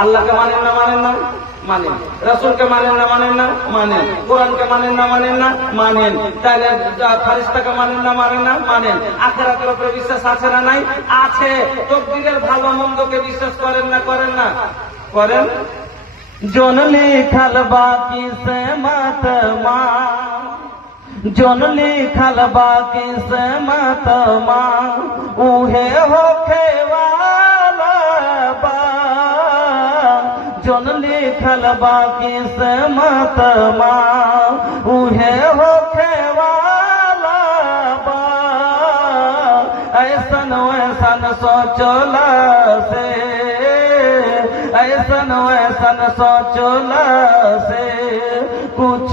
আল্লাহকে মানেন না মানেন না? মানেন। রাসূলকে মানেন না মানেন না? মানেন। কোরআনকে মানেন না মানেন না? মানেন। তাহলে ফারিস্তাকে মানেন না মানেন না? মানেন। আখিরাতের উপরে বিশ্বাস আছে না নাই? আছে। তকদীরের ভালো মন্দকে বিশ্বাস করেন না করেন না? করেন। जोन लिखल बाकी से मत मान, जोन लिखल बाकी से मत मान, उहे होखे वाला बा। जोन लिखल बाकी से मत मान, उहे होखे वाला बा। ऐसन वैसन सोचला से, ऐसन वैसन सोचला से कुछ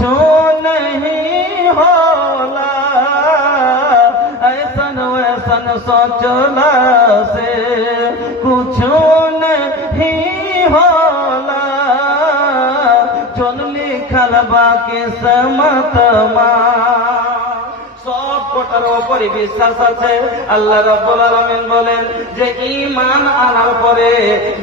नहीं होला, ऐसन वैसन सोचला से कुछ नहीं होला। जोन लिखल बाकी समत সব কোটার উপরই বিশ্বাস আছে। আল্লাহ রাব্বুল আলামিন বলেন যে ঈমান আনার পরে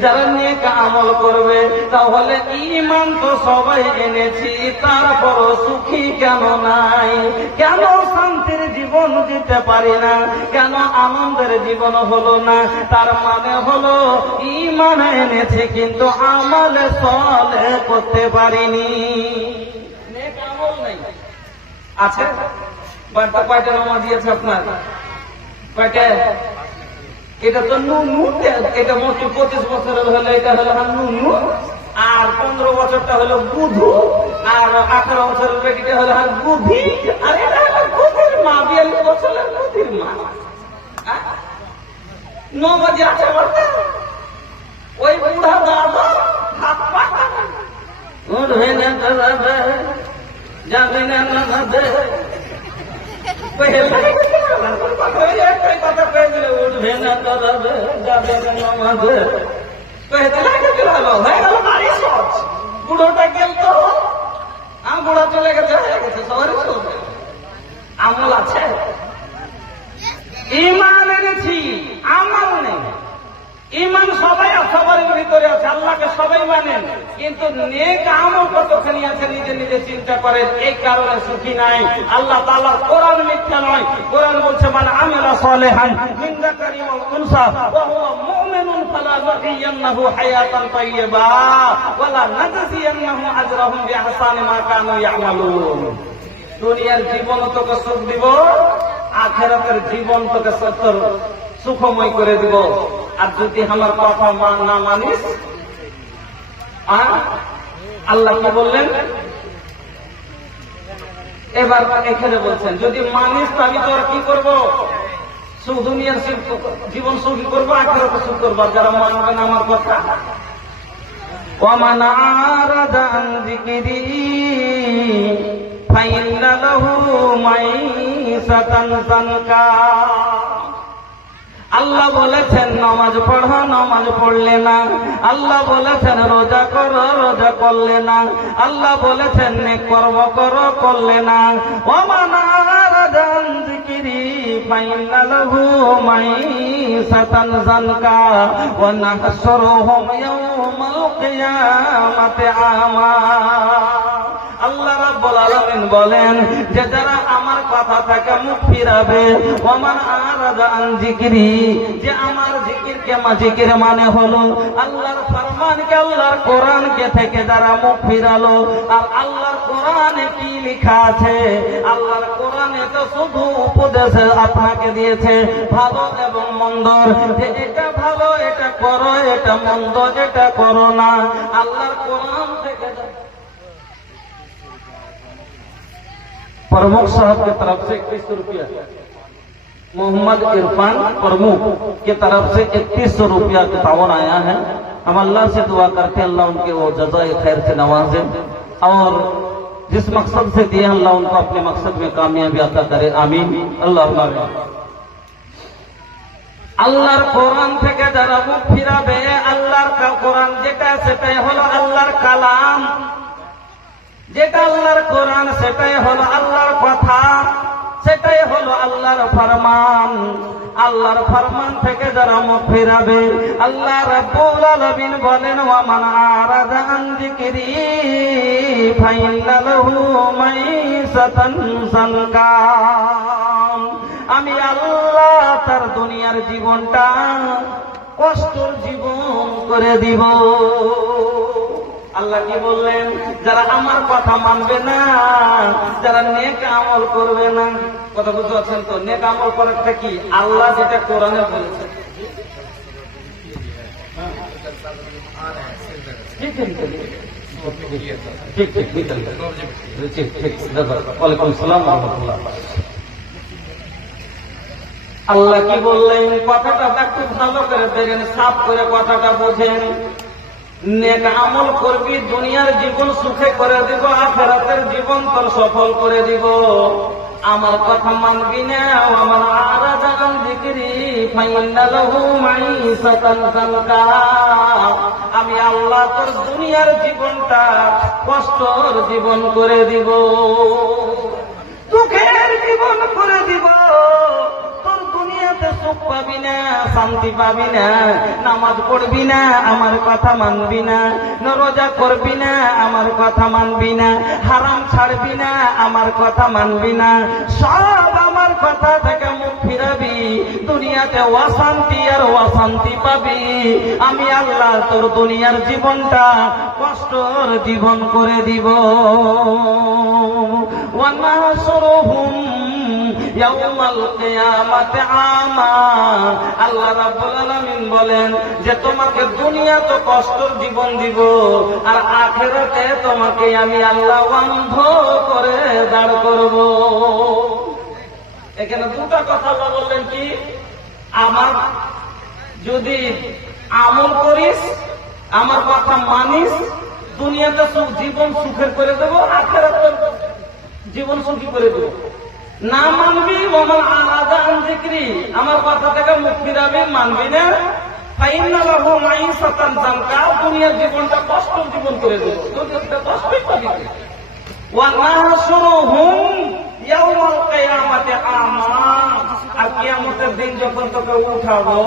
যারা নেক আমল করবে, তাহলে ঈমান তো সবাই এনেছি, তারপরও সুখী কেন নাই? কেন শান্তির জীবন দিতে পারি না? কেন আনন্দের জীবন হলো না? তার মানে হলো ঈমান এনেছি কিন্তু আমলে সলে করতে পারিনি। নেক আমল নাই। আছে কয়টা নামাজ দিয়েছে আপনার? কয়টা? এটা তো নুনু, এটা মোট 25 বছরের হলে এটা হলো নুনু, আর 15 বছরটা হলো বুধু, আর 18 বছরের বেটিটা হলো বুধি, আর এটা হলো বুধির মা, 42 বছরের বুধির মা। নমাজি আছে বলতে ওই বুড়া দাদা হাত পাতা উঠবে না, যাবে না নামাজে। উঠবে না তবে যাবে না নামাজে। বুড়োটা গেল তো বুড়া চলে গেছে, হয়ে গেছে, সবারই চলবে। আমল আছে, ঈমান এনেছি, আমল নেই। ঈমান সবাই সবার ভিতরে আছে, আল্লাহকে সবাই মানেন, কিন্তু নেক আমল কতখানি আছে নিজে নিজে চিন্তা করেন। এই কারণে সুখী নাই। আল্লাহ তাআলার কোরআন মিথ্যা নয়। কোরআন বলছে মান আমিলা সালিহান মিন যাকারিন ওয়া উনসা ওয়া হুয়া মুমিনুন ফালানুহিয়ান্নাহু হায়াতান তাইয়্যিবা ওয়া লা নাজজিয়ান্নাহু আজরাহুম বিআহসানি মা কানু ইয়ামালুন। দুনিয়ার জীবন তোকে সুখ দিব, আখিরাতের জীবন তোকে সত্তর সুখময় করে দিব। আর যদি আমার কথা না মানিস, আল্লাহ কি বললেন? এবার এখানে বলছেন যদি মানিস তো আমি তোর কি করবো? দুনিয়ার জীবন সুখী করবো, আখিরাতে সুখ করবো। যারা মানবে না আমার কথা, ওয়ামান আরাদা আন যিকরি ফাইন্না লাহু মাইসাতান যানকা। আল্লাহ বলেছেন নামাজ পড়ো, নামাজ পড়লে না। আল্লাহ বলেছেন রোজা করো, রোজা করলে না। আল্লাহ বলেছেন নেক কর্ম করো, করলে না। ওয়ামান আরাদা আন যিকরি ফাইন্না লাহু মাইসাতান যানকা ওয়া নাহশুরুহুম ইয়াওমাল কিয়ামাতি আমা। আল্লাহ রাব্বুল আলামিন বলেন যে যারা আমার কথা থেকে মুখ ফিরাবে, ওমান আরাদা আন যিকরি, যে আমার জিকির মানে হলো আল্লাহর ফরমানকে, আল্লাহর কোরআনকে থেকে যারা মুখ ফিরালো। আর আল্লাহর কোরআনে কি লেখা আছে? আল্লাহর কোরআনে তো শুধু উপদেশ আপনাকে দিয়েছে ভালো এবং মন্দর, যে এটা ভালো এটা করো, এটা মন্দ এটা করো না। আল্লাহর কোরআন থেকে प्रमुख साहब की तरफ से 2100 रुपया, मोहम्मद इरफान प्रमुख की तरफ से 2100 रुपया का तावन आया है। हम अल्लाह से दुआ करते हैं अल्लाह उनके वो जज़ाए खैर से नवाजे, और जिस मकसद से दिए अल्लाह उनको अपने मकसद में कामयाबी अता करे, आमीन। अल्लाह আল্লাহর কোরআন থেকে যারা মুখ ফিরাবে, আল্লাহর কোরআন যেটা সেটাই হলো আল্লাহর কালাম, যেটা আল্লাহর কোরআন সেটাই হলো আল্লাহর কথা, সেটাই হলো আল্লাহর ফরমান। আল্লাহর ফরমান থেকে যারা মুখ ফিরাবে, আল্লাহ রাব্বুল আলামিন বলেন ওয়া মান আরাদা আন যিকরি ফাইন্না লাহু মাইসাতান যানকা। আমি আল্লাহ তার দুনিয়ার জীবনটা কষ্টের জীবন করে দিব। আল্লাহ কি বললেন? যারা আমার কথা মানবে না, যারা নেক আমল করবে না। কথা বুঝতে পারছেন তো? নেক আমল করাটা কি? আল্লাহ যেটা কোরআনে বলেছে। আল্লাহ কি বললেন? কথাটা একটু ভালো করে দেখেন, সাফ করে কথাটা বোঝেন। নেক আমল করবি, দুনিয়ার জীবন সুখে করে দিব, আখিরাতের জীবন তোর সফল করে দিব। আমার কথা মানবি না, আমার আরাদা আন যিকরি ফাইন্না লাহু মাইসাতান যানকা। আমি আল্লাহ তোর দুনিয়ার জীবনটা কষ্টের জীবন করে দিব, দুঃখের জীবন করে দিব। দুনিয়াতে সুখ পাবি না, শান্তি পাবি না, নামাজ পড়বি না, আমার কথা মানবি না, রোজা করবি না, আমার কথা মানবি না, হারাম ছাড়বি না, আমার কথা মানবি না, সব আমার কথা থেকে মুখ ফিরাবি, দুনিয়াতে অশান্তি আর অশান্তি পাবি। আমি আল্লাহ তোর দুনিয়ার জীবনটা কষ্টের জীবন করে দিব। ওয়া নাহশুরুহুম ইয়াউমাল কিয়ামাতি আমা। আল্লাহ রাব্বুল আলামিন বলেন যে তোমাকে দুনিয়া তো কষ্টের জীবন দিব, আর আখিরাতে তোমাকে আমি আল্লাহ অন্ধ করে দাঁড় করব। এখানে দুটো কথা আল্লাহ বললেন কি? আমার যদি আমল করিস, আমার কথা মানিস, দুনিয়াতে জীবন সুখের করে দেব, আখিরাতে জীবন সুখী করে দেব। না মানবি, ওমান আরাদা আন যিকরি, আমার কথা থেকে মুখ ফিরাবি, মানবি না, ফাইন্না লাহু মাইসাতান যানকা, দুনিয়ার জীবনটা কষ্টের জীবন করে দেব, দুনিয়াতে কষ্টই পাবি। ওয়া নাহশুরুহুম ইয়াউমাল কিয়ামাতি আমা। আর কিয়ামতের দিন যখন তোকে উঠাবো,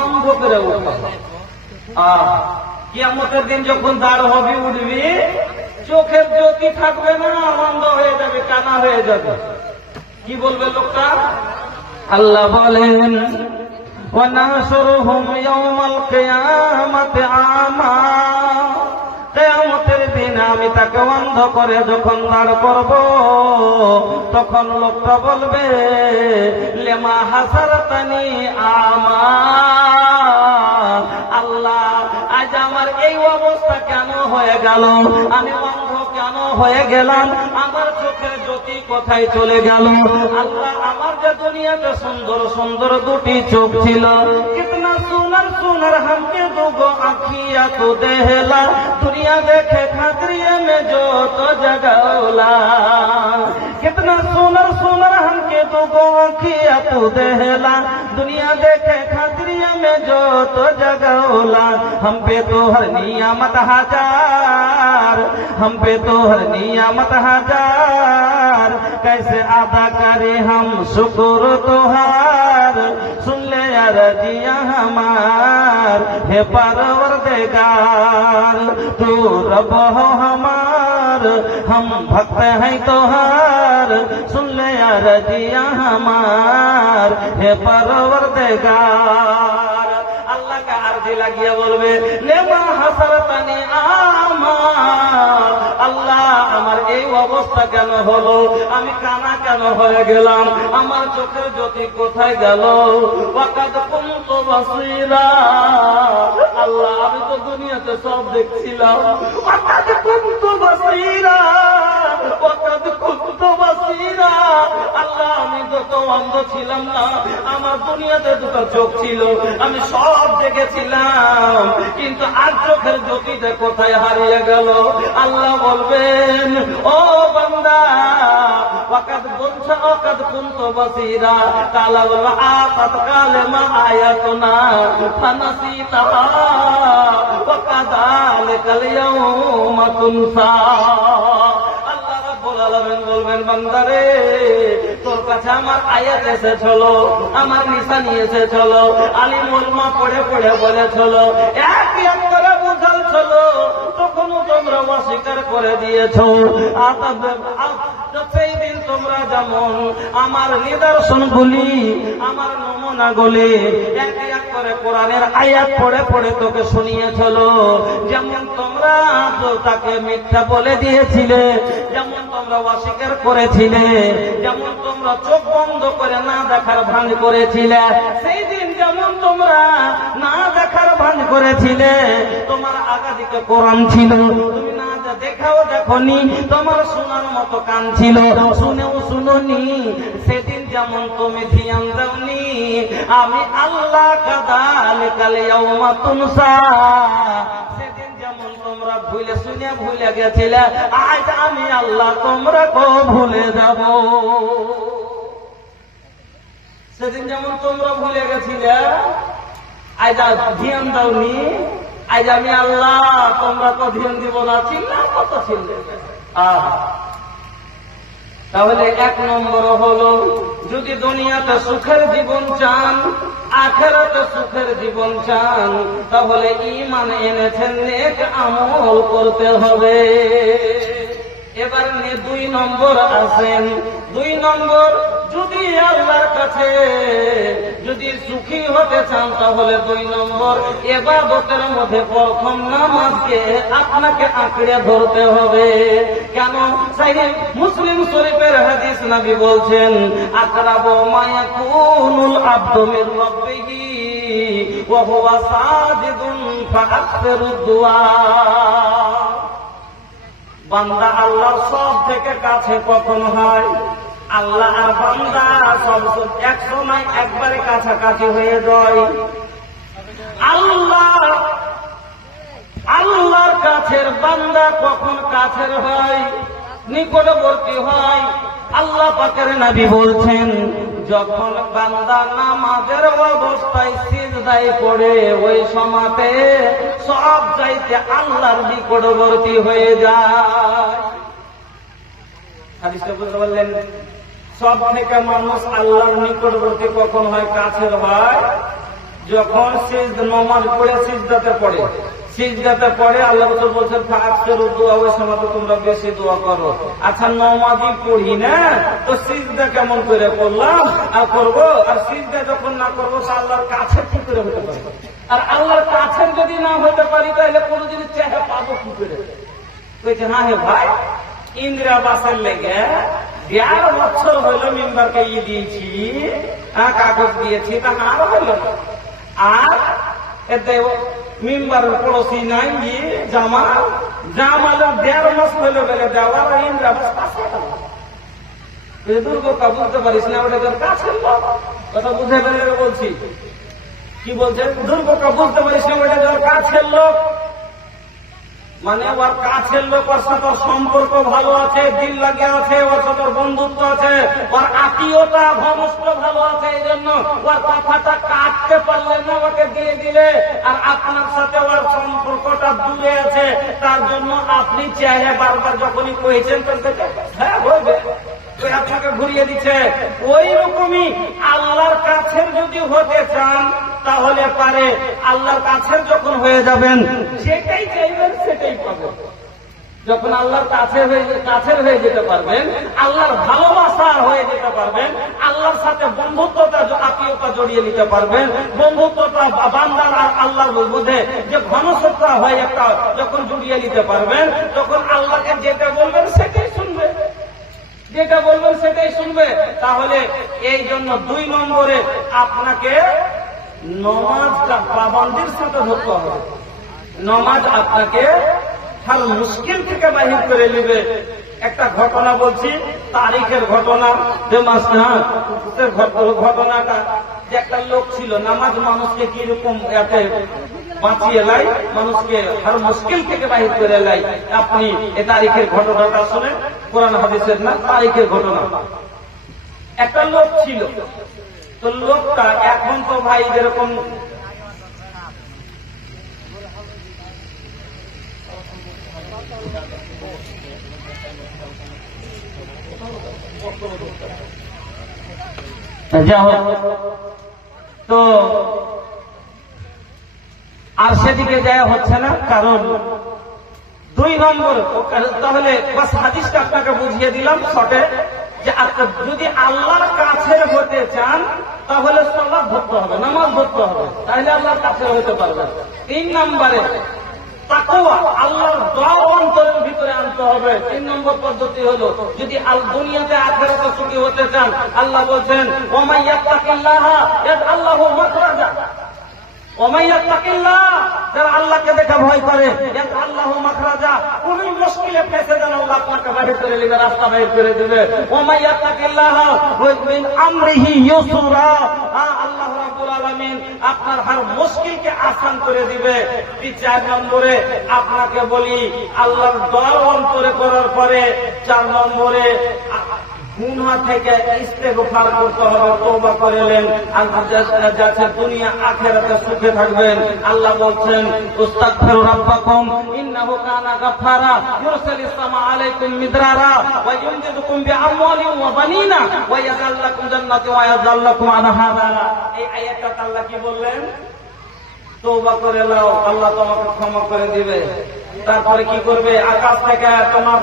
অন্ধ করে উঠাবো। কিয়ামতের দিন যখন দাঁড় হবি, উঠবি, চোখের জ্যোতি থাকবে না, অন্ধ হয়ে যাবে, কানা হয়ে যাবে। কি বলবে লোকটা? আল্লাহ বলেন ওয়া নাহশুরুহুম ইয়াউমাল কিয়ামাতি আমা। কিয়ামতের দিন আমি তাকে অন্ধ করে যখন দাঁড় করব, তখন লোকটা বলবে লিমা হাসারতানি আমা। আল্লাহ, আজ আমার এই অবস্থা কেন হয়ে গেল? আমি অন্ধ কেন হয়ে গেলাম? আমার চোখের জ্যোতি কোথায় চলে গেল? আল্লাহ, আমার যে দুনিয়াতে সুন্দর সুন্দর দুটি চোখ ছিল, কিতনা সুনার সুনার हमके দুগো আঁখিয়া তো দেহলা, दुनिया देखे खातिरिये में जो तो जगौला। कितना सुनर सुनर हमके दुगो आँखिया तू देहला, दुनिया देखे खातिरिये में जो तो जगौला। हम पे तो हर नियामत हजार, हम पे तो हर नियामत हजार, कैसे अदा करे हम शुक्र तोहार। सुन ले अर्जिया हमार, हे परवरदिगार, तू रब हो हमार, हम भक्त हैं तोहार। सुन ले अर्जिया हमार, हे परवरदिगार। अल्लाह का अर्जी লাগিয়ে বলবে লেমা হাসারাতানি আমা। আল্লাহ, আমার এই অবস্থা কেন হলো? আমি কানা কেন হয়ে গেলাম? আমার চোখের জ্যোতি কোথায় গেল? ওয়াকাদ কুনতু বাসীরা। আল্লাহ, আমি তো দুনিয়াতে সব দেখছিলাম। ওয়াকাদ কুনতু বাসীরা, ওয়াকাদ কুনতু বাসীরা। আল্লাহ, আমি তো অন্ধ ছিলাম না, আমার দুনিয়াতে দুটো চোখ ছিল, আমি সব দেখেছিলাম, কিন্তু আর চোখের জ্যোতিটা কোথায় হারিয়ে গেল? আল্লাহ বলবেন ও বান্দা, ওয়াকাদ বলছে ওয়াকাদ কুনতু বাসীরা, তাআলা বলবে আতাত কালেমা আয়াতুনা ফানাসিতাহা ওয়া কাযালিকাল ইয়াউমা তুনসা। আল্লাহ রাব্বুল আলামিন বলবেন, বান্দারে তোর কাছে আমার আয়াত এসেছিল, আমার নিশানি এসেছিল, আলিম ওলামা পড়ে পড়ে বলেছিল, এক এক করে বুঝালছিল, তখনও তোমরা অস্বীকার করে দিয়েছ। সেই দিন তোমরা যেমন আমার নিদর্শনগুলি, আমার নমুনাগুলি এক এক করে কোরআনের আয়াত পড়ে পড়ে তোকে শুনিয়েছিল, যেমন তোমরা তো তাকে মিথ্যা বলে দিয়েছিলে, যেমন তোমরা অস্বীকার করেছিলে, যেমন তোমরা চোখ বন্ধ করে না দেখার ভান করেছিলে, সেই দিন যেমন তোমরা না দেখার ভান করেছিলে, তোমার আগাদিকে কোরআন ছিল, তুমি না দেখাও দেখনি, তোমার শোনার মতো কান ছিল, শুনেও শুনোনি, সেদিন যেমন তুমি ধ্যান দাওনি, আমি আল্লাহ কাযালিকাল ইয়াউমা তুনসা, সেদিন যেমন তোমরা ভুলে শুনে ভুলে গেছিলে, আজ আমি আল্লাহ তোমরা কো ভুলে যাব। সেদিন যেমন তোমরা ভুলে গেছিলে, আজ ধ্যান দাওনি, আজ আমি আল্লাহ তোমরা কো ধ্যান দিব না, চিল্লা কত ছিলে। তাহলে এক নম্বর হলো, যদি দুনিয়াতে সুখের জীবন চান, আখিরাতে সুখের জীবন চান, তাহলে ঈমান এনেছেন, নেক আমল করতে হবে। এবার 2 নম্বর আসেন। 2 নম্বর, যদি আল্লাহর কাছে যদি সুখী হতে চান, তাহলে 2 নম্বর ইবাদতের মধ্যে প্রথম নামাজকে আপনাকে আঁকড়ে ধরতে হবে। কেন? সহিহ মুসলিম শরীফের হাদিস, নবী বলছেন, আকরাবু মা ইয়াকুনুল আবদু মির রাব্বিহি ওয়া হুয়া সাজিদুন ফাআকসিরুদ দুআ। বান্দা আল্লাহর সব থেকে কাছে কখন হয়? আল্লাহ আর বান্দা সব এক সময় একবারে কাছাকাছি হয়ে যায়। আল্লাহর কাছের বান্দা কখন কাছের হয়, নিকটবর্তী হয়? আল্লাহ পাকের নবী বলছেন, যখন বান্দা নামাজের অবস্থায় সিজদায় পড়ে, ওই সময়তে সব চাইতে আল্লাহর নিকটবর্তী হয়ে যায়। হাদিসটা বুঝতে পারলেন? সব থেকে মানুষ আল্লাহর নিকটবর্তী কখন হয়, কাছের হয়? যখন নামাজ পড়ে সিজদাতে পড়ে। সিজদাতে পড়ে আল্লাহ রাসূল বলেছেন, ফাআকসিরুদ দুআ, ওই সময় তোমরা বেশি দোয়া করো। আচ্ছা, নামাজই পড়ি না, তো সিজদা কেমন করে করলাম আর করবো? আর সিজদা যখন না করবো, আল্লাহর কাছে কি করে হতে পারে? আর আল্লাহর কাছের যদি না হতে পারি, তাহলে কোনদিন চেহারা পাবো কি করে? বলছে, হ্যাঁ হে ভাই, ইন্দিরা আবাসের লেগে 11 বছর হইল মেম্বারকে দিয়েছি, কাগজ দিয়েছি, তা আর হইল না। আর এতে মেম্বারের পড়োশি নাই, জামাল 1.5 মাস হইল বেলে দেওয়ার, ইন্দিরা আবাস পাশে দুর্গা বুঝতে পারিস না, ওটা তোর কাছের লোক। কথা বুঝে বেড়ে বলছি, কি বলছে? দুর্গা বুঝতে পারিস না, ওটা তোর কাছের লোক। মানে ওর কাছের লোক, ওর সাথে সম্পর্ক ভালো আছে, দিল লাগে আছে, ওর সাথে বন্ধুত্ব আছে, ওর আত্মীয়তা ঘনিষ্ঠ ভালো আছে, এই জন্য ওর কথাটা কাটতে পারলেন না, ওকে দিয়ে দিলে। আর আপনার সাথে ওর সম্পর্কটা দূরে আছে, তার জন্য আপনি চেয়ে বারবার যখনই কয়েছেন, হ্যাঁ হবে, আপনাকে ঘুরিয়ে দিচ্ছে। ওই রকমই আল্লাহর কাছের যদি হতে চান, তাহলে পারে আল্লাহর কাছের যখন হয়ে যাবেন, যেটাই চাইবেন সেটাই পাবেন। যখন আল্লাহর কাছের হয়ে যেতে পারবেন, আল্লাহর ভালোবাসা হয়ে যেতে পারবেন, আল্লাহর সাথে বন্ধুত্বতা আত্মীয়তা জড়িয়ে নিতে পারবেন, বন্ধুত্বতা বান্দার আর আল্লাহর মধ্যে যে ঘনত্বতা হয় একটা যখন জড়িয়ে নিতে পারবেন, তখন আল্লাহকে যেটা বলবেন সেটাই শুনবে, যেটা বলবেন সেটাই শুনবে। তাহলে এই জন্য 2 নম্বরে আপনাকে নমাজটা পাবন্দির সাথে ধরতে হবে। নমাজ আপনাকে হাল মুশকিল থেকে বাহির করে নেবে। একটা ঘটনা বলছি, তারিখের ঘটনা, যে ঘটনাটা, যে একটা লোক ছিল, নামাজ মানুষকে কিরকম বাঁচিয়ে লাই, মানুষকে হার মুশকিল থেকে বাহির করে লাই। আপনি এ তারিখের ঘটনাটা শুনেন, কোরআন হাদিসের না, তারিখের ঘটনা। একটা লোক ছিল, তো লোকটা এখন তো ভাই যেরকম যা হোক, তো আর সেদিকে যাওয়া হচ্ছে না, কারণ 2 নম্বর। তাহলে বাস হাদিসটা আপনাকে বুঝিয়ে দিলাম শর্টে, যে যদি আল্লাহর কাছে হতে চান তাহলে সালাত ধরতে হবে, নামাজ ধরতে হবে, তাহলে আল্লাহর কাছে হতে পারবেন। 3 নম্বরে তাকওয়া, আল্লাহর দয়া অন্তরের ভিতরে আনতে হবে। 3 নম্বর পদ্ধতি হলো, যদি দুনিয়াতে আখিরাতে সুখী হতে চান, আল্লাহ বলছেন ওয়া ইয়াত্তাকিল্লাহা ইয়াজআল্লাহু মাখরাজা, যারা আল্লাহকে দেখে ভয় করে, আল্লাহু মাখরাজা, কোন মুশকিলে ফেসে যান আল্লাহ আপনাকে বাইরে করে দিবে, রাস্তা বাইরে করে দিবে। ওয়া ইয়াত্তাকিল্লাহা ওয়া মিন আমরিহি ইউসরা, আল্লাহ রাব্বুল আলামিন আপনার হর মুশকিলকে আসান করে দিবে। 4 নম্বরে আপনাকে বলি, আল্লাহর দয়া অন্তরে করার পরে 4 নম্বরে গুনাহ থেকে ইস্তেগফার করতে হবে, তওবা করলেন, আর যাতে দুনিয়া আখিরাতে সুখে থাকবেন। আল্লাহ বলছেন ইস্তাগফিরু রাব্বাকুম ইন্নাহু কানা গাফফারা ইউরসিলিস সামা আলাইকুম মিদরারা ওয়া ইউমদিদুকুম বিআমওয়ালিন ওয়া বানিনা ওয়া ইয়াজআল লাকুম জান্নাতি ওয়া ইয়াজআল লাকুম আনহারা। এই আয়াতটা আল্লাহ কি বললেন? তওবা করে নাও, আল্লাহ তোমাকে ক্ষমা করে দিবে। তারপরে কি করবে? আকাশ থেকে তোমার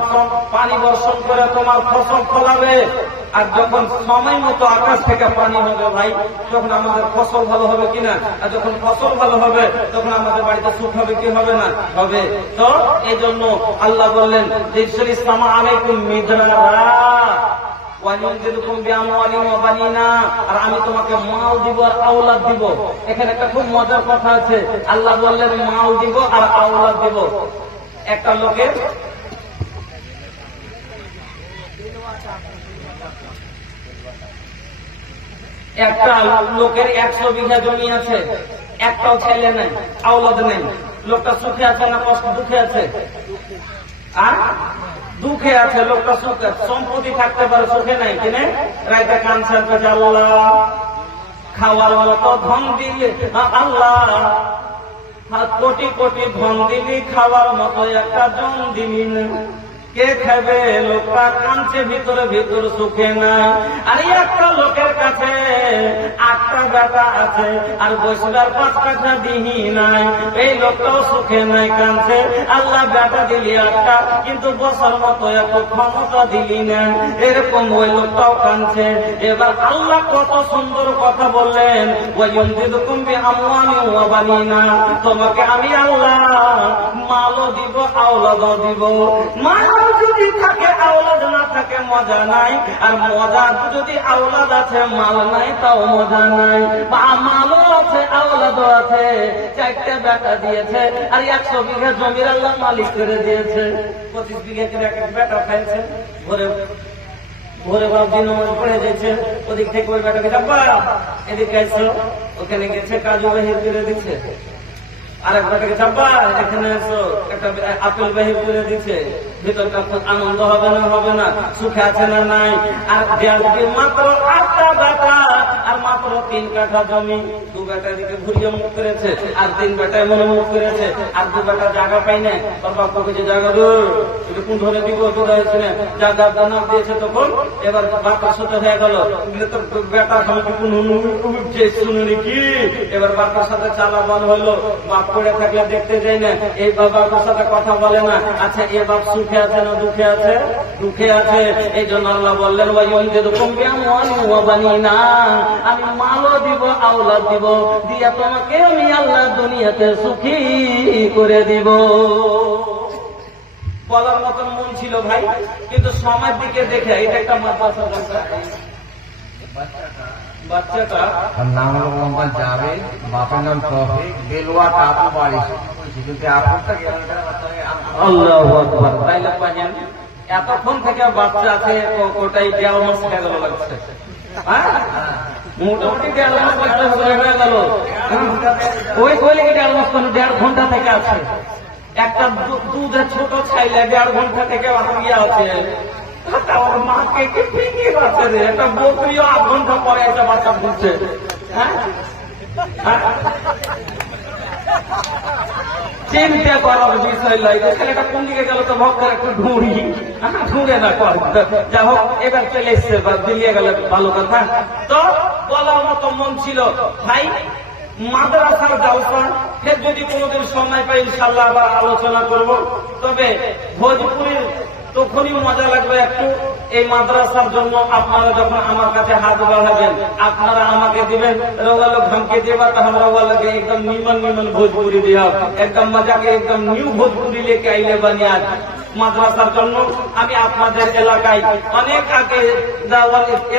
পানি বর্ষণ করে তোমার ফসল ফলাবে। আর যখন সময় মতো আকাশ থেকে পানি হবে ভাই, তখন আমাদের ফসল ভালো হবে কিনা? আর যখন ফসল ভালো হবে তখন আমাদের বাড়িতে সুখ হবে কি হবে না? হবে। তো এই জন্য আল্লাহ বললেন ইরসিলিস সামা আলাইকুম মিদরারা আর আমি তোমাকে মাল দিব আর আওলাদ দিব। এখানে একটা খুব মজার কথা আছে, আল্লাহ বললেন মাল দিব আর আওলাদ দিব। একটা লোকের একটা লোকের 100 বিঘা জমি আছে, একটাও ছেলে নেই, আওলাদ নেই। লোকটা সুখে আছে না কষ্ট দুঃখে আছে? দুঃখে আছে লোকটা। সুখে সম্পত্তি থাকতে পারে, সুখে নাই কিনে রাইতে কানছে, আল্লাহ খাওয়ার মতো ধন দিলে, আল্লাহ কোটি কোটি ধন দিলি, খাওয়ার মতো একটা জন দিলি না, কে খাবে? লোকটা কাঁদছে ভিতরে ভিতর, সুখে না। আর একটা লোকের কাছে 8টা বেটা আছে আর বসবার 5 কাঠা দিহি নাই, এই লোকটাও সুখে নাই, কাঁদছে। আল্লাহ বেটা দিলি 8টা, কিন্তু বসার মতো এত ক্ষমতা দিলি না, এরকম ওই লোকটাও কাঁদছে। এবার আল্লাহ কত সুন্দর কথা বললেন, ওয়া ইউমদিদুকুম বিআমওয়ালিন ওয়া বানিনা, তোমাকে আমি আল্লাহ মালও দিব আওলাদও দিব। মাল যদি থাকে আওলাদ না থাকে মজা নাই, আর মজা যদি আওলাদ আছে মাল নাই তাও মজা নাই। বা মালও আছে আওলাদও আছে, 4টা বেটা দিয়েছে আর 100 বিঘা জমির আল্লাহ মালিক করে দিয়েছে। 25 বিঘা করে এক বেটা খাইছে। ভোরে ভোরে বাপ দিন পড়ে যাচ্ছে, ওদিক থেকে ওই বেটাকে যাবা এদিকে এসো, ওখানে গেছে কাজু বাহির করে দিচ্ছে। আরেক বেটাকে চাপা এখানে এসো, একটা আপেল বাহির করে দিচ্ছে। ভিতরটা খুব আনন্দ হবে না? হবে না? সুখে আছে না নাই? আর মাত্র 8টা বেটা আর মাত্র 3 কাঠা জমি। 2 বেটা দিকে ঘুরিয়ে মুখ করেছে আর 3 বেটায় মনে মুখ করেছে। আর 2 বেটা জায়গা পাই না, তোর বাপ কিছু জায়গা এটা কোন ধরে দিব হয়েছে না, জায়গা দানা দিয়েছে। তখন এবার বাপের সাথে হয়ে গেল, তোর বেটা শুনুনি কি? এবার বাপের সাথে চালাবান হলো। বাপ পড়ে থাকলে দেখতে যাই না, এই বাবার সাথে কথা বলে না। আচ্ছা, এ বাপ সুখে আছে না দুঃখে আছে? দুঃখে আছে। এই জন্য আল্লাহ বললেন আমি মালও দিব আওলাদ দিব, দিয়া তোমাকে আমি আল্লাহ দুনিয়াতে সুখী করে দিব। বলার মতন মন ছিল ভাই, কিন্তু সময়ের দিকে দেখে এটা একটা মাদ্রাসা বাচ্চাটা নাম হলো মোহাম্মদ জাভেদ, বাপের নাম তৌফিক, বেলুয়া টাপু বাড়ি। আল্লাহু আকবার। তাইলে পাইলেন এতক্ষণ থেকে বাচ্চা আছে, ওটাই 1.5 মাস হয়ে গেল লাগছে। মোটামুটি 1.5 মাস হয়ে গেল। ওই কইলে কি 1.5 মাস, 1.5 ঘন্টা থেকে আছে। একটা দুধের ছোট ছাইলে 1.5 ঘন্টা থেকে ইয়ে আছে। মাকে কি ফিকির আছে রে? একটা বকরিও 8 ঘন্টা পরে একটা বাচ্চা ঘুরছে। হ্যাঁ, চিন্তা করার বিষয় নয়। যে ছেলেটা কোন দিকে গেল তো ভক্ত একটু ঢুঁড়ি ঢুঁড়ে না কর, যা হোক এবার চলে এসছে বা দিলিয়ে গেলে ভালো কথা। তো বলার মতো মন ছিল ভাই মাদ্রাসার জালসা ফের যদি কোনোদিন সময় পাই ইনশাআল্লাহ আবার আলোচনা করব। তবে ভোজপুরির তখনই মজা লাগবে একটু এই মাদ্রাসার জন্য। আপনারা যখন আমার কাছে হাত বাড়াবেন, আপনারা আমাকে দিবেন রোগালো ধমকে দেবা, তো আমরা লাগে একদম নিমন নিমন ভোজপুরি দিয়া একদম মজাকে একদম নিউ ভোজপুরি লেকে আইলে বানিয়ে আজ মাদ্রাসার জন্য। আমি আপনাদের এলাকায় অনেক আগে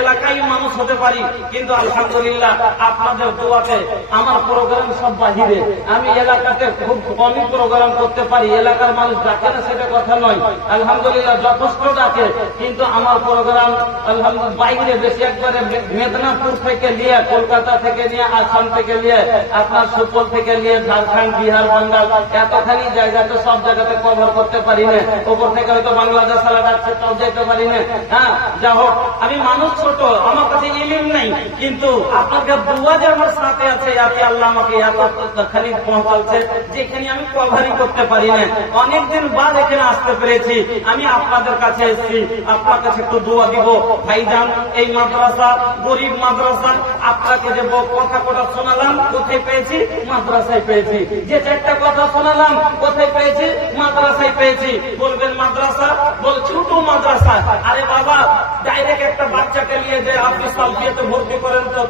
এলাকায় মানুষ হতে পারি, কিন্তু আলহামদুলিল্লাহ আপনাদের দোয়াতে আমার প্রোগ্রাম সব বাহিরে। আমি এলাকাতে খুব কমই প্রোগ্রাম করতে পারি, এলাকার মানুষ ডাকে না সেটা কথা নয়, আলহামদুলিল্লাহ যথেষ্ট ডাকে, কিন্তু আমার প্রোগ্রাম আলহামদুলিল্লাহ বাইরে বেশি। একবারে মেদিনীপুর থেকে নিয়ে, কলকাতা থেকে নিয়ে, আসাম থেকে নিয়ে, আপনার সুপল থেকে নিয়ে, ঝাড়খণ্ড, বিহার, বাঙ্গাল, এতখানি জায়গাতে সব জায়গাতে কভার করতে পারি না। ওপর থেকে হয়তো বাংলাদেশ সালা ডাকছে তাও যেতে পারি না। হ্যাঁ, যা হোক আমি মানুষ ছোট, আমার কাছে ইলিম নেই, কিন্তু আপনাকে দুয়া যে আমার সাথে আছে, আপনি আল্লাহ আমাকে এতখানি পৌঁছাচ্ছে যেখানে আমি কভারই করতে পারি না। অনেকদিন বাদ এখানে আসতে পেরেছি, আমি আপনাদের কাছে এসেছি, আপনার কাছে একটু দোয়া দিব। ভাইজান এই মাদ্রাসা গরিব মাদ্রাসা, আপনাকে যে কথা কথা শোনালাম কোথায় পেয়েছি? মাদ্রাসায় পেয়েছি। যে চারটা কথা শোনালাম কোথায় পেয়েছি? মাদ্রাসায় পেয়েছি। বলবেন মাদ্রাসা, বল ছোট মাদ্রাসা। আরে বাবা, ডাইরেক্ট একটা বাচ্চাকে নিয়ে যে আপনি সালফিয়াতে ভর্তি করেন তো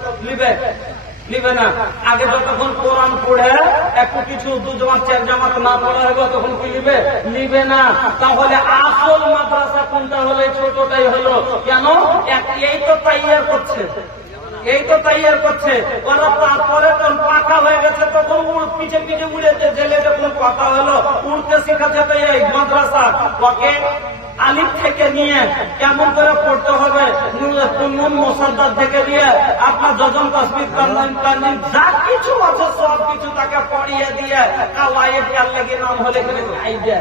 নিবে না। আগে যতক্ষণ কোরআন পড়ে একটু কিছু 2 জামাত 4 জামাত না পড়া হবে তখন কি নিবে না। তাহলে আসল মাদ্রাসা কোনটা হলো? ছোটটাই হলো। কেন? এই তো তৈয়ার করছে, এই তো তৈয়ার করছে ওরা। তারপরে তখন পাকা হয়ে গেছে তখন পিছে পিছে উড়েছে, জেলে যখন পাকা হলো উড়তে শেখাচ্ছে। তো এই মাদ্রাসা ওকে আলিফ থেকে নিয়ে কেমন করে পড়তে হবে, নুন মোসাদ্দাদ থেকে নিয়ে আপনার যজন তাসবিহ তানজিম যা কিছু আছে সব কিছু তাকে পড়িয়ে দিয়ে কাওয়ায়েদ আল্লাহর নাম হলে কায়দা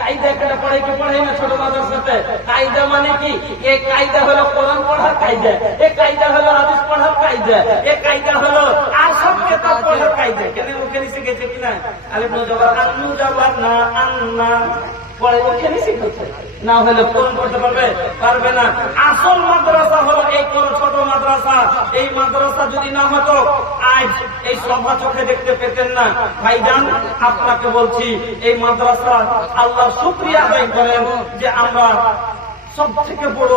কায়দা একটা পড়ে কি পড়ে না ছোট মাদ্রাসাতে? কায়দা মানে কি? এই কায়দা হলো কোরআন পড়ার কায়দা, এই কায়দা হলো হাদিস পড়ার কায়দা, এই কায়দা হলো আর সব কিতাব পড়ার কায়দা। কেন ওখানে শিখেছে কিনা? আলিফ নুন জবর আন্নু জবর না আন্না পরে ওখানে শিখেছে, না হলে কোরআন পড়তে পারবে না। আসল মাদ্রাসা হলো এই ছোট মাদ্রাসা। এই মাদ্রাসা যদি না হতো আজ এই সভা চোখে দেখতে পেতেন না। ভাইজান আপনাকে বলছি এই মাদ্রাসা আল্লাহ শুকরিয়া আদায় করেন যে আমরা সব থেকে বড়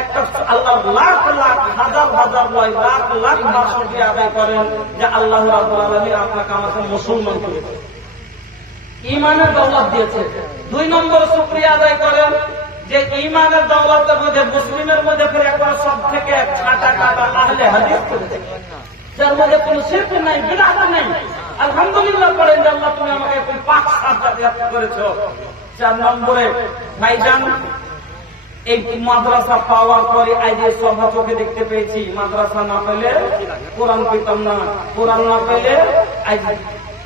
একটা আল্লাহ লাখ লাখ হাজার হাজার নয় লাখ লাখ বার শুকরিয়া আদায় করেন যে আল্লাহ রাব্বুল আলামিন আপনাকে আমাকে মুসলমান করেছে, ঈমানের দৌলত দিয়েছে। 2 নম্বর শুকরিয়া আদায় করেন যে ঈমানের দৌলতের মধ্যে মুসলিমের মধ্যে ফিরে একবার সব থেকে ছাটা কাটা আহলে হাদিস করেছে, যার মধ্যে কোনো শিরক নাই, বিদআত নাই। আলহামদুলিল্লাহ পড়েন যে আল্লাহ তুমি আমাকে কোন পাক সাজাত করেছো। 4 নম্বরে ভাইজান এই মাদ্রাসা পাওয়ার পরে আজ এই সভা চোখে দেখতে পেয়েছি। মাদ্রাসা না পেলে কোরআন পেতাম না, কোরআন না পেলে আজ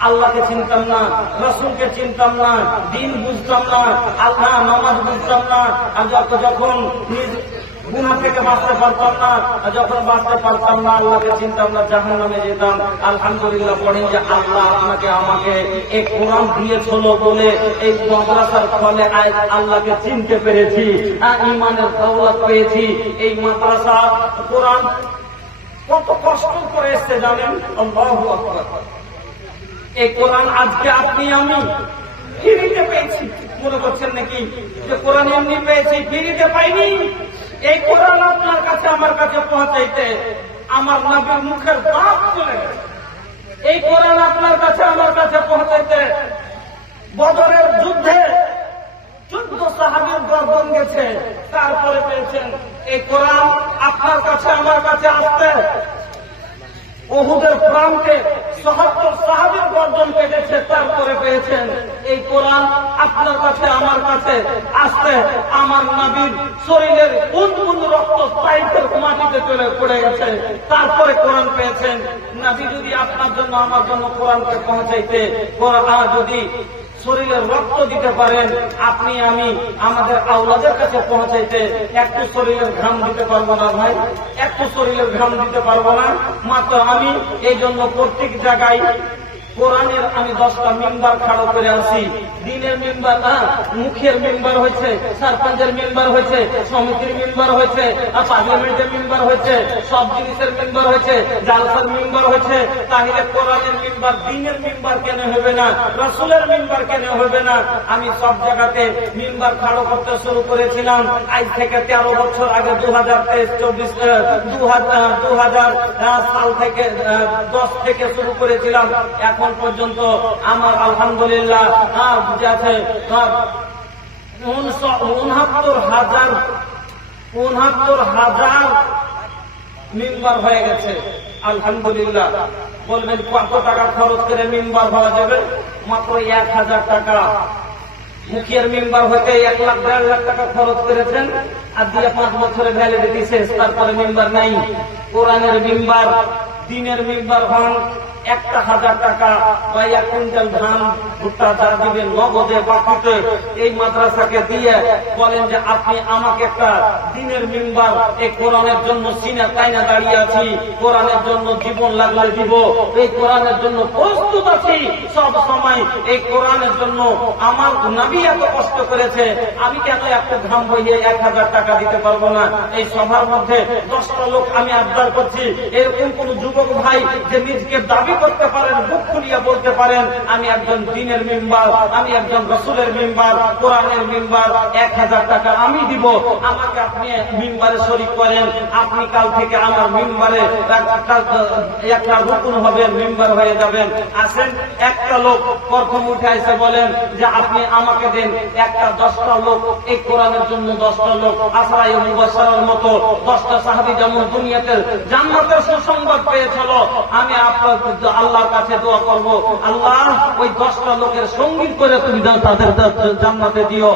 আল্লাহকে চিনতাম না, রসুলকে চিনতাম না, দিন বুঝতাম না, আল্লাহ নামাজ বুঝতাম না। আর যখন নিজ গুনাহ থেকে বাঁচতে পারতাম না, যখন বাঁচতে পারতাম না আল্লাহকে চিনতাম না, জাহান্নামে যেতাম। আলহামদুলিল্লাহ পড়েন যে আল্লাহ আপনাকে আমাকে এই কোরআন দিয়েছিল বলে এই মাদ্রাসার ফলে আজ আল্লাহকে চিনতে পেরেছি, ঈমানের দৌলত পেয়েছি। এই মাদ্রাসা কোরআন কত কষ্ট করে এসেছে জানেন? আল্লাহু আকবার। এই কোরআন আজকে আপনি আমি ফ্রিতে পেয়েছি। মনে করছেন নাকি যে কোরআন এমনি পেয়েছি, ফ্রিতে পাইনি? এই কোরআন আপনার কাছে আমার কাছে পৌঁছাইতে আমার নবীর মুখের দাগ চলে গেছে। এই কোরআন আপনার কাছে আমার কাছে পৌঁছাইতে বদরের যুদ্ধে 14 সাহাবীর গর্দন গেছে, তারপরে পেয়েছেন। এই কোরআন আপনার কাছে আমার কাছে আসতে উহুদের প্রান্তে ৭৭ সাহাবীর গর্দন কেটেছে, তারপরে পেয়েছেন। এই কোরআন আপনার কাছে আমার কাছে আসতে আমার নবীর শরীরের কোন কোন রক্ত পাইপের মাটিতে চলে পড়ে গেছে, তারপরে কোরআন পেয়েছেন। নবী যদি আপনার জন্য আমার জন্য কোরআনকে পৌঁছাইতে, কোরআন যদি শরীরের রক্ত দিতে পারেন, আপনি আমি আমাদের আওলাদের কাছে পৌঁছাইতে একটু শরীরের ঘাম দিতে পারবো না ভাই? একটু শরীরের ঘাম দিতে পারবো না? মাত্র আমি এই জন্য প্রত্যেক জায়গায় কোরআনের আমি 10টা মিম্বার খাড়ো করে আছি। দিনের মিম্বার মুখের মিম্বার হয়েছে, সারপঞ্চের মিম্বার হয়েছে, সমিতির মিম্বার হয়েছে, পার্লামেন্টের মিম্বার হয়েছে, সব জিনিসের মিম্বার হয়েছে, জালসার মিম্বার হয়েছে। তাহলে কোরআনের মিম্বার, দিনের মিম্বার কেন হবে না? রাসূলের মিম্বার কেন হবে না? আমি সব জায়গাতে মিম্বার খাড়ো করতে শুরু করেছিলাম আজ থেকে 13 বছর আগে, 2000 সাল থেকে 10 থেকে শুরু করেছিলাম। এখন পর্যন্ত আমার আলহামদুলিল্লাহ আছে 69,000 মিম্বার হয়ে গেছে আলহামদুলিল্লাহ। বলবেন কত টাকা খরচ করে মিম্বার হওয়া যাবে? মাত্র 1000 টাকা। মুখের মেম্বার হইতে 1 লাখ 1.5 লাখ টাকা খরচ করেছেন, আর দিয়ে 5 বছরের ভ্যালিডিটি শেষ, তারপরে মেম্বার নাই। কোরআনের মেম্বার, দিনের মেম্বার হন 1,000 টাকা বা 1 কুইন্টাল ধান ভুট্টা যা দিবেন নগদে বাকিতে এই মাদ্রাসাকে দিয়ে বলেন যে আপনি আমাকে একটা দিনের মেম্বার, এই কোরআনের জন্য সিনা তাইনা দাঁড়িয়ে আছি, কোরআনের জন্য জীবন লাগলে দিব, এই কোরআনের জন্য প্রস্তুত আছি সব সময়, এই কোরআনের জন্য আমার নবী এত কষ্ট করেছে, আমি কেন একটু ঘাম বইয়ে 1000 টাকা দিতে পারবো না? এই সভার মধ্যে 10টা লোক আমি আবদার করছি, এরকম কোন যুবক ভাই যে নিজকে দাবি করতে পারেন, বুক খুলিয়া বলতে পারেন আমি একজন দিনের মেম্বার, আমি একজন রাসূলের মেম্বার, কোরআনের মেম্বার, 1000 টাকা আমি দিব, আমাকে আপনি মেম্বারে শরীক করেন, আপনি কাল থেকে আমার মেম্বারে একটা রুকুন হবেন, মেম্বার হয়ে যাবেন। আসেন, একটা লোক প্রথম উঠে এসে বলেন যে আপনি আমাকে দেন একটা 10টা লোক, এই কোরআনের জন্য 10টা লোক, আসরায়ে মুবাশশারার মতো 10টা সাহাবী যেমন দুনিয়াতে জান্নাতের সুসংবাদ পেয়েছিল, আমি আপনার আল্লাহর কাছে দোয়া করব, আল্লাহ ওই 10টা লোকের সঙ্গী করে তুমি তাদের জান্নাতে দিও।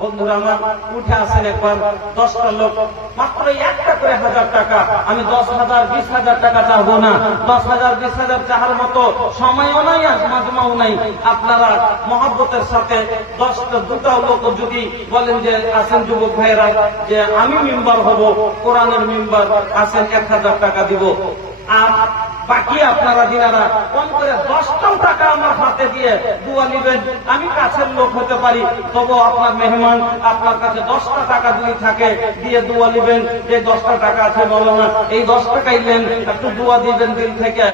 বন্ধুরা আমার, উঠে আসেন একবার 10টা লোক, মাত্র একটা করে 1000 টাকা। আমি 10,000 20,000 টাকা চাবো না, 10,000 20,000 চাহার মতো সময়ও নাই, আর মাজমাও নাই। আপনারা মহব্বতের সাথে 2টা লোক যদি বলেন যে আসেন যুবক ভাইয়েরা যে আমি মেম্বার হব, কোরআনের মেম্বার, আসেন 1000 টাকা দিব। আর বাকি আপনারা দিনারা কম করে 10টাও টাকা আমার হাতে দিয়ে দোয়া নিবেন। আমি কাছের লোক হতে পারি, তবু আপনার মেহমান, আপনার কাছে 10টা টাকা যদি থাকে দিয়ে দোয়া নিবেন। যে 10টা টাকা আছে বলো না, এই 10 টাকাই নেন, একটু দোয়া দিবেন দিল থেকে।